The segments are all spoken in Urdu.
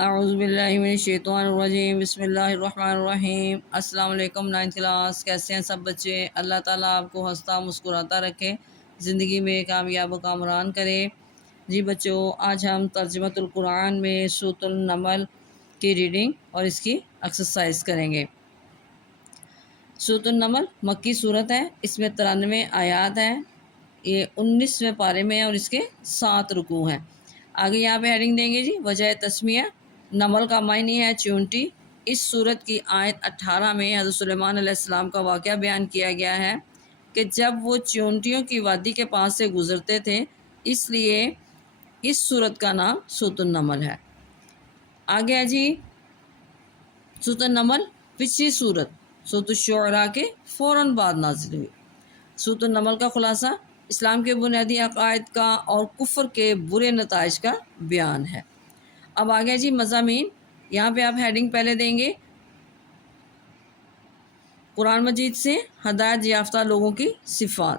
اعوذ باللہ من الشیطان الرجیم، بسم اللہ الرحمن الرحیم۔ السلام علیکم 9th کلاس، کیسے ہیں سب بچے؟ اللہ تعالیٰ آپ کو ہنستا مسکراتا رکھے، زندگی میں کامیاب و کامران کرے۔ جی بچوں، آج ہم ترجمۃ القرآن میں سورۃ النمل کی ریڈنگ اور اس کی ایکسرسائز کریں گے۔ سورۃ النمل مکی صورت ہے، اس میں 93 آیات ہیں، یہ 19ویں پارے میں ہے اور اس کے 7 رکوع ہیں۔ آگے یہاں پہ ہیڈنگ دیں گے جی، وجہ تسمیہ۔ نمل کا معنی ہے چونٹی۔ اس صورت کی آیت 18 میں حضرت سلیمان علیہ السلام کا واقعہ بیان کیا گیا ہے کہ جب وہ چونٹیوں کی وادی کے پاس سے گزرتے تھے، اس لیے اس صورت کا نام سورۃ النمل ہے۔ آگے ہے جی، سورۃ النمل پچھلی صورت سورۃ الشعراء کے فوراً بعد نازل ہوئی۔ سورۃ النمل کا خلاصہ اسلام کے بنیادی عقائد کا اور کفر کے برے نتائج کا بیان ہے۔ اب آگے جی مضامین، یہاں پہ آپ ہیڈنگ پہلے دیں گے، قرآن مجید سے ہدایت یافتہ لوگوں کی صفات۔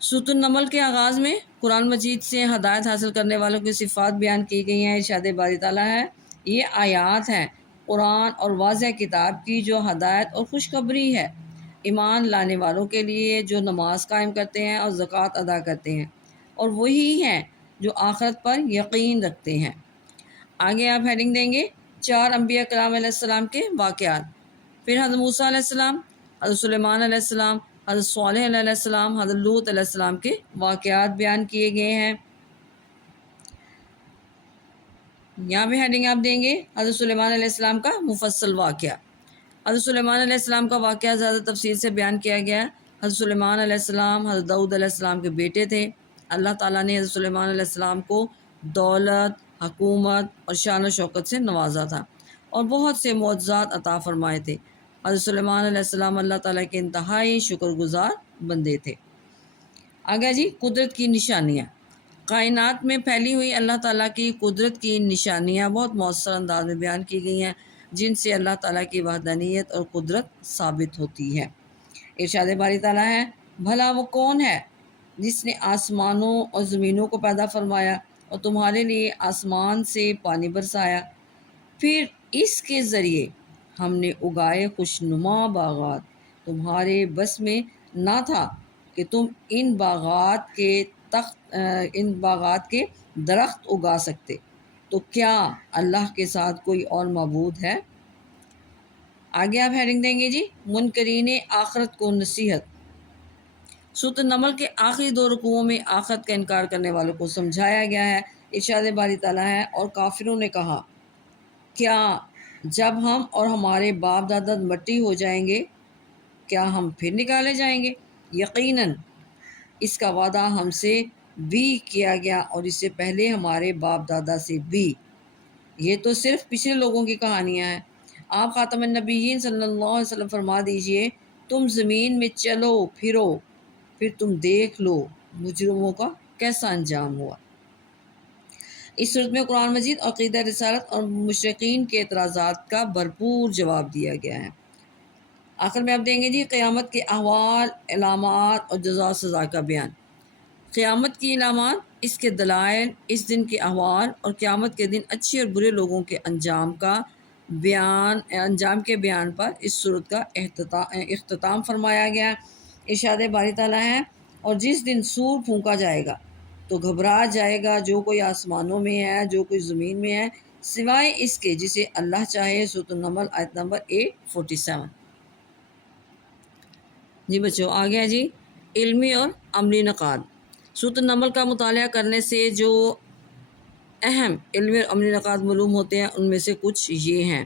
سورۃ النمل کے آغاز میں قرآن مجید سے ہدایت حاصل کرنے والوں کی صفات بیان کی گئی ہیں۔ ارشاد باری تعالیٰ ہے، یہ آیات ہیں قرآن اور واضح کتاب کی جو ہدایت اور خوشخبری ہے ایمان لانے والوں کے لیے جو نماز قائم کرتے ہیں اور زکوٰۃ ادا کرتے ہیں، اور وہی ہیں جو آخرت پر یقین رکھتے ہیں۔ آگے آپ ہیڈنگ دیں گے، 4 انبیاء کرام علیہ السلام کے واقعات۔ پھر حضرت موسیٰ علیہ السلام، حضرت سلیمان علیہ السلام، حضرت صالح علیہ السلام، حضرت لوط علیہ السلام کے واقعات بیان کیے گئے ہیں۔ یہاں بھی ہیڈنگ آپ دیں گے، حضرت سلیمان علیہ السلام کا مفصل واقعہ۔ حضرت سلیمان علیہ السلام کا واقعہ زیادہ تفصیل سے بیان کیا گیا۔ حضرت سلیمان علیہ السلام حضرت داؤد علیہ السلام کے بیٹے تھے۔ اللہ تعالیٰ نے حضرت سلیمان علیہ السلام کو دولت، حکومت اور شان و شوکت سے نوازا تھا اور بہت سے معجزات عطا فرمائے تھے۔ حضرت سلیمان علیہ السلام اللہ تعالیٰ کے انتہائی شکر گزار بندے تھے۔ آگے جی، قدرت کی نشانیاں۔ کائنات میں پھیلی ہوئی اللہ تعالیٰ کی قدرت کی نشانیاں بہت مؤثر انداز میں بیان کی گئی ہیں، جن سے اللہ تعالیٰ کی وحدانیت اور قدرت ثابت ہوتی ہے۔ ارشاد باری تعالیٰ ہے، بھلا وہ کون ہے جس نے آسمانوں اور زمینوں کو پیدا فرمایا اور تمہارے لیے آسمان سے پانی برسایا، پھر اس کے ذریعے ہم نے اگائے خوشنما باغات۔ تمہارے بس میں نہ تھا کہ تم ان باغات کے درخت اگا سکتے، تو کیا اللہ کے ساتھ کوئی اور معبود ہے؟ آگے آپ ہیڈنگ دیں گے جی، منکرین آخرت کو نصیحت۔ سورۃ النمل کے آخری 2 رکوعوں میں آخرت کا انکار کرنے والوں کو سمجھایا گیا ہے۔ ارشاد باری تعالیٰ ہے، اور کافروں نے کہا، کیا جب ہم اور ہمارے باپ دادا مٹی ہو جائیں گے کیا ہم پھر نکالے جائیں گے؟ یقیناً اس کا وعدہ ہم سے بھی کیا گیا اور اس سے پہلے ہمارے باپ دادا سے بھی۔ یہ تو صرف پچھلے لوگوں کی کہانیاں ہیں۔ آپ خاتم النبیین صلی اللہ علیہ وسلم فرما دیجئے، تم زمین میں چلو پھرو، پھر تم دیکھ لو مجرموں کا کیسا انجام ہوا۔ اس صورت میں قرآن مجید عقیدہ رسالت اور مشرکین کے اعتراضات کا بھرپور جواب دیا گیا ہے۔ آخر میں آپ دیں گے جی، قیامت کے احوال، علامات اور جزا و سزا کا بیان۔ قیامت کی علامات، اس کے دلائل، اس دن کے احوال اور قیامت کے دن اچھے اور برے لوگوں کے انجام کے بیان پر اس صورت کا اختتام فرمایا گیا۔ ارشاد باری تعالیٰ ہے، اور جس دن سور پھونکا جائے گا تو گھبرا جائے گا جو کوئی آسمانوں میں ہے جو کوئی زمین میں ہے، سوائے اس کے جسے اللہ چاہے۔ سورۃ النمل آیت نمبر 847۔ جی بچوں، آگے ہے جی، علمی اور عملی نقاد۔ سورۃ النمل کا مطالعہ کرنے سے جو اہم علمی اور عملی نقاد معلوم ہوتے ہیں ان میں سے کچھ یہ ہیں۔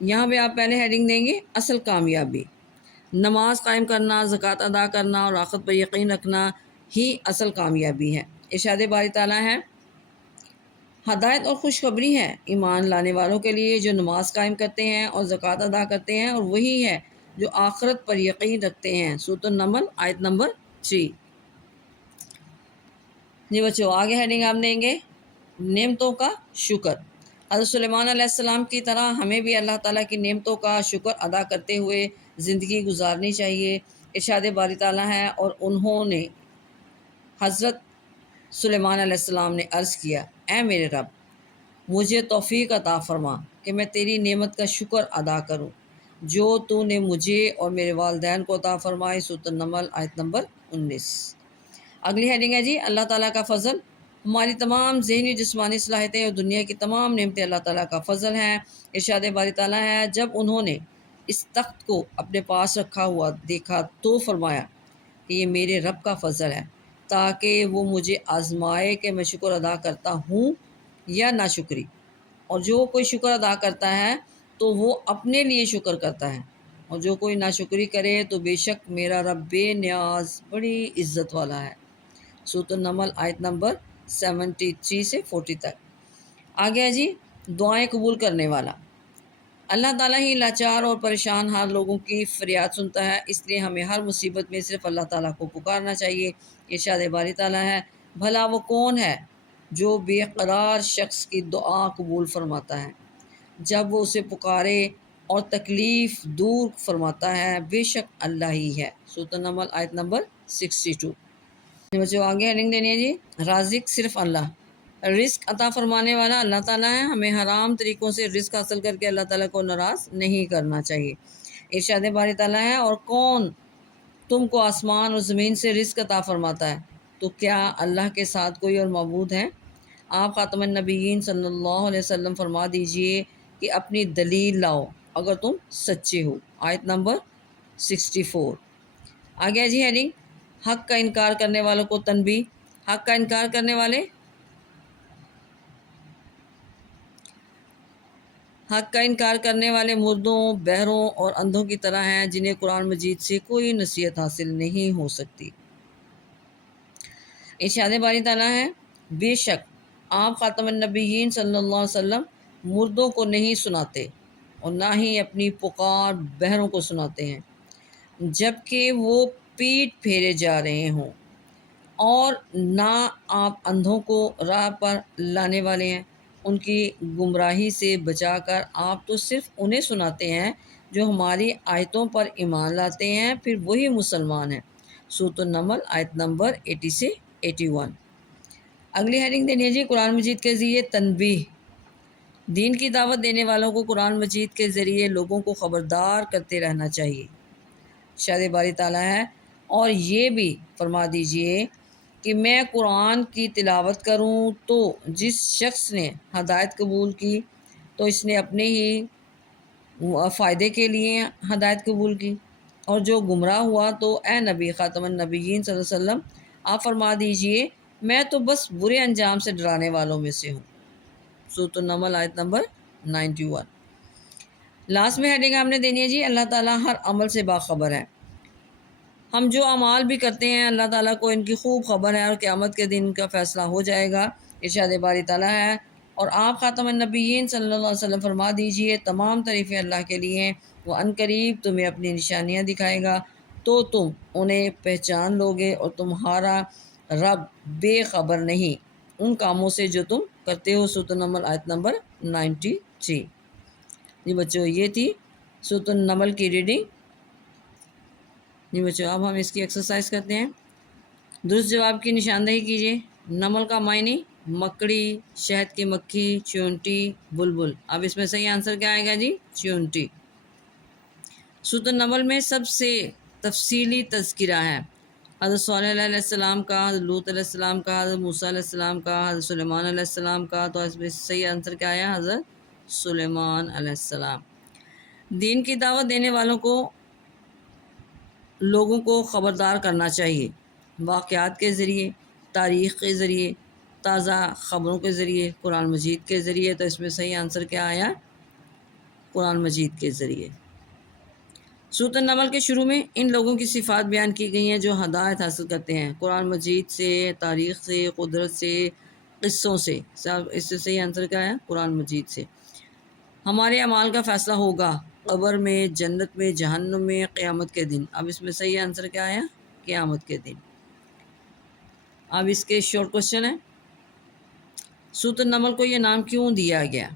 یہاں پہ آپ پہلے ہیڈنگ دیں گے، اصل کامیابی۔ نماز قائم کرنا، زکوٰۃ ادا کرنا اور آخرت پر یقین رکھنا ہی اصل کامیابی ہے۔ ارشاد باری تعالیٰ ہے، ہدایت اور خوشخبری ہے ایمان لانے والوں کے لیے جو نماز قائم کرتے ہیں اور زکوٰۃ ادا کرتے ہیں، اور وہی ہے جو آخرت پر یقین رکھتے ہیں۔ سورۃ النمل آیت نمبر 3۔ جی بچوں، آگے ہیڈنگ آپ دیں گے، نعمتوں کا شکر۔ حضرت سلیمان علیہ السلام کی طرح ہمیں بھی اللہ تعالیٰ کی نعمتوں کا شکر ادا کرتے ہوئے زندگی گزارنی چاہیے۔ ارشاد باری تعالیٰ ہے، اور انہوں نے حضرت سلیمان علیہ السلام نے عرض کیا، اے میرے رب، مجھے توفیق عطا فرما کہ میں تیری نعمت کا شکر ادا کروں جو تو نے مجھے اور میرے والدین کو عطا فرمائی۔ سورۃ النمل آیت نمبر 19۔ اگلی ہیڈنگ ہے جی اللہ تعالیٰ کا فضل۔ ہماری تمام ذہنی جسمانی صلاحیتیں اور دنیا کی تمام نعمتیں اللہ تعالیٰ کا فضل ہیں۔ ارشاد باری تعالیٰ ہے، جب انہوں نے اس تخت کو اپنے پاس رکھا ہوا دیکھا تو فرمایا کہ یہ میرے رب کا فضل ہے تاکہ وہ مجھے آزمائے کہ میں شکر ادا کرتا ہوں یا ناشکری، اور جو کوئی شکر ادا کرتا ہے تو وہ اپنے لیے شکر کرتا ہے، اور جو کوئی ناشکری کرے تو بے شک میرا رب بے نیاز بڑی عزت والا ہے۔ سورۃ النمل آیت نمبر 73 سے 40 تک۔ آگے جی دعائیں قبول کرنے والا۔ اللہ تعالیٰ ہی لاچار اور پریشان حال لوگوں کی فریاد سنتا ہے، اس لیے ہمیں ہر مصیبت میں صرف اللہ تعالیٰ کو پکارنا چاہیے۔ ارشاد باری تعالیٰ ہے، بھلا وہ کون ہے جو بے قرار شخص کی دعا قبول فرماتا ہے جب وہ اسے پکارے اور تکلیف دور فرماتا ہے، بے شک اللہ ہی ہے۔ سورۃ النمل آیت نمبر 62۔ بچوں آگے ہیڈنگ دینی ہے جی رازق صرف اللہ۔ رزق عطا فرمانے والا اللہ تعالیٰ ہے، ہمیں حرام طریقوں سے رزق حاصل کر کے اللہ تعالیٰ کو ناراض نہیں کرنا چاہیے۔ ارشاد باری تعالیٰ ہے، اور کون تم کو آسمان اور زمین سے رزق عطا فرماتا ہے، تو کیا اللہ کے ساتھ کوئی اور معبود ہے؟ آپ خاتم النبیین صلی اللہ علیہ وسلم فرما دیجئے کہ اپنی دلیل لاؤ اگر تم سچے ہو۔ آیت نمبر 64۔ آگے جی ہیڈنگ حق کا انکار کرنے والوں کو تنبیہ۔ حق کا انکار کرنے والے مردوں، بہروں اور اندھوں کی طرح ہیں جنہیں قرآن مجید سے کوئی نصیحت حاصل نہیں ہو سکتی۔ ارشاد باری تعالیٰ ہے، بے شک آپ خاتم النبیین صلی اللہ علیہ وسلم مردوں کو نہیں سناتے اور نہ ہی اپنی پکار بہروں کو سناتے ہیں جبکہ وہ پیٹ پھیرے جا رہے ہوں، اور نہ آپ اندھوں کو راہ پر لانے والے ہیں۔ ان کی گمراہی سے بچا کر آپ تو صرف انہیں سناتے ہیں جو ہماری آیتوں پر ایمان لاتے ہیں، پھر وہی مسلمان ہیں۔ سورۃ النمل آیت نمبر 80 سے 81۔ اگلی ہیڈنگ دینی ہے جی قرآن مجید کے ذریعے تنبیہ۔ دین کی دعوت دینے والوں کو قرآن مجید کے ذریعے لوگوں کو خبردار کرتے رہنا چاہیے۔ ارشاد باری تعالیٰ ہے، اور یہ بھی فرما دیجئے کہ میں قرآن کی تلاوت کروں تو جس شخص نے ہدایت قبول کی تو اس نے اپنے ہی فائدے کے لیے ہدایت قبول کی، اور جو گمراہ ہوا تو اے نبی خاتم النبیین صلی اللہ علیہ وسلم آپ فرما دیجئے میں تو بس برے انجام سے ڈرانے والوں میں سے ہوں۔ سورۃ النمل آیت نمبر 91۔ لاسٹ میں ہیڈنگ ہم نے دینی ہے جی اللہ تعالیٰ ہر عمل سے باخبر ہے۔ ہم جو اعمال بھی کرتے ہیں اللہ تعالیٰ کو ان کی خوب خبر ہے، اور قیامت کے دن ان کا فیصلہ ہو جائے گا۔ ارشاد باری تعالیٰ ہے، اور آپ خاتم النبیین صلی اللہ علیہ وسلم فرما دیجئے تمام تعریفیں اللہ کے لیے ہیں، وہ عنقریب تمہیں اپنی نشانیاں دکھائے گا تو تم انہیں پہچان لوگے، اور تمہارا رب بے خبر نہیں ان کاموں سے جو تم کرتے ہو۔ سورۃ النمل آیت نمبر 93۔ جی بچوں یہ تھی سورۃ النمل کی ریڈنگ۔ جی بچوں اب ہم اس کی ایکسرسائز کرتے ہیں۔ درست جواب کی نشاندہی کیجیے۔ نمل کا معنی مکڑی، شہد کی مکھی، چیونٹی، بلبل۔ اب اس میں صحیح آنسر کیا آئے گا جی؟ چیونٹی۔ سورۃ النمل میں سب سے تفصیلی تذکرہ ہے حضرت صالح علیہ السلام کا، حضرت لوط علیہ السلام کا، حضرت موسیٰ علیہ السلام کا، حضرت سلیمان علیہ السلام کا، تو اس میں صحیح آنسر کیا آیا؟ حضرت سلیمان علیہ السلام۔ دین کی دعوت دینے والوں کو لوگوں کو خبردار کرنا چاہیے، واقعات کے ذریعے، تاریخ کے ذریعے، تازہ خبروں کے ذریعے، قرآن مجید کے ذریعے، تو اس میں صحیح آنسر کیا آیا؟ قرآن مجید کے ذریعے۔ سورۃ النمل کے شروع میں ان لوگوں کی صفات بیان کی گئی ہیں جو ہدایت حاصل کرتے ہیں قرآن مجید سے، تاریخ سے، قدرت سے، قصوں سے۔ سب اس سے صحیح آنسر کیا ہے؟ قرآن مجید سے۔ ہمارے اعمال کا فیصلہ ہوگا قبر میں، جنت میں، جہنم میں، قیامت کے دن۔ اب اس میں صحیح آنسر کیا آیا؟ قیامت کے دن۔ اب اس کے شارٹ کوشچن ہیں، سورۃ النمل کو یہ نام کیوں دیا گیا؟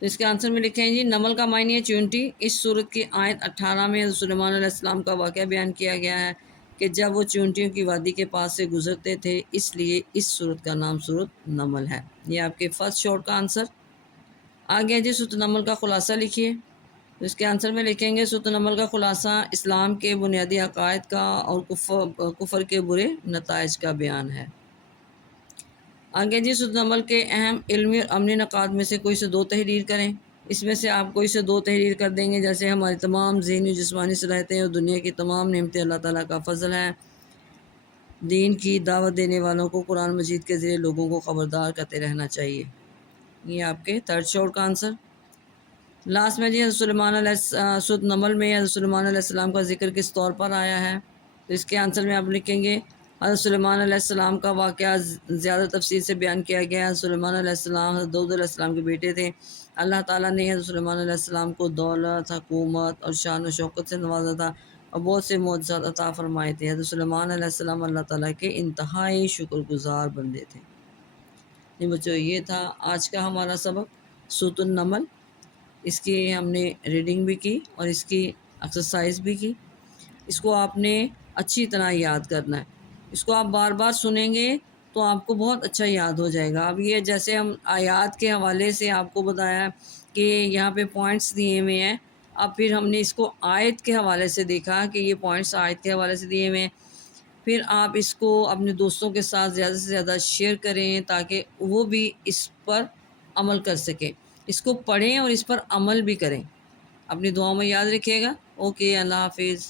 تو اس کے آنسر میں لکھیں جی نمل کا معنی ہے چیونٹی۔ اس سورت کی آیت 18 میں حضرت سلیمان علیہ السلام کا واقعہ بیان کیا گیا ہے کہ جب وہ چیونٹیوں کی وادی کے پاس سے گزرتے تھے، اس لیے اس سورت کا نام سورت نمل ہے۔ یہ آپ کے فرسٹ شارٹ کا آنسر آ گیا جی۔ سورۃ النمل کا خلاصہ لکھیے، تو اس کے آنسر میں لکھیں گے سورۃ النمل کا خلاصہ اسلام کے بنیادی عقائد کا اور کفر کے برے نتائج کا بیان ہے۔ آگے جی، سورۃ النمل کے اہم علمی اور عملی نکات میں سے کوئی سے 2 تحریر کریں۔ اس میں سے آپ کوئی سے 2 تحریر کر دیں گے، جیسے ہماری تمام ذہنی جسمانی صلاحیتیں اور دنیا کی تمام نعمتیں اللہ تعالیٰ کا فضل ہے۔ دین کی دعوت دینے والوں کو قرآن مجید کے ذریعے لوگوں کو خبردار کرتے رہنا چاہیے۔ یہ آپ کے تھرڈ شارٹ کا آنسر۔ لاسٹ میں جی، سورۃ النمل میں حضرت سلیمان علیہ السلام کا ذکر کس طور پر آیا ہے؟ تو اس کے آنسر میں آپ لکھیں گے حضرت سلیمان علیہ السلام کا واقعہ زیادہ تفصیل سے بیان کیا گیا ہے۔ حضرت سلیمان علیہ السلام حضرت داؤد علیہ السلام کے بیٹے تھے۔ اللہ تعالیٰ نے حضرت سلیمان علیہ السلام کو دولت، حکومت اور شان و شوکت سے نوازا تھا اور بہت سے معجزات عطا فرمائے تھے۔ حضرت سلیمان علیہ السلام اللہ تعالیٰ کے انتہائی شکر گزار بندے تھے۔ نہیں بچوں، یہ تھا آج کا ہمارا سبق سورۃ النمل۔ اس کی ہم نے ریڈنگ بھی کی اور اس کی ایکسرسائز بھی کی۔ اس کو آپ نے اچھی طرح یاد کرنا ہے۔ اس کو آپ بار بار سنیں گے تو آپ کو بہت اچھا یاد ہو جائے گا۔ اب یہ جیسے ہم آیات کے حوالے سے آپ کو بتایا کہ یہاں پہ پوائنٹس دیے ہوئے ہیں، اب پھر ہم نے اس کو آیت کے حوالے سے دیکھا کہ یہ پوائنٹس آیت کے حوالے سے دیے ہوئے ہیں۔ پھر آپ اس کو اپنے دوستوں کے ساتھ زیادہ سے زیادہ شیئر کریں تاکہ وہ بھی اس پر عمل کر سکیں۔ اس کو پڑھیں اور اس پر عمل بھی کریں۔ اپنی دعاؤں میں یاد رکھیے گا۔ اوکے، اللہ حافظ۔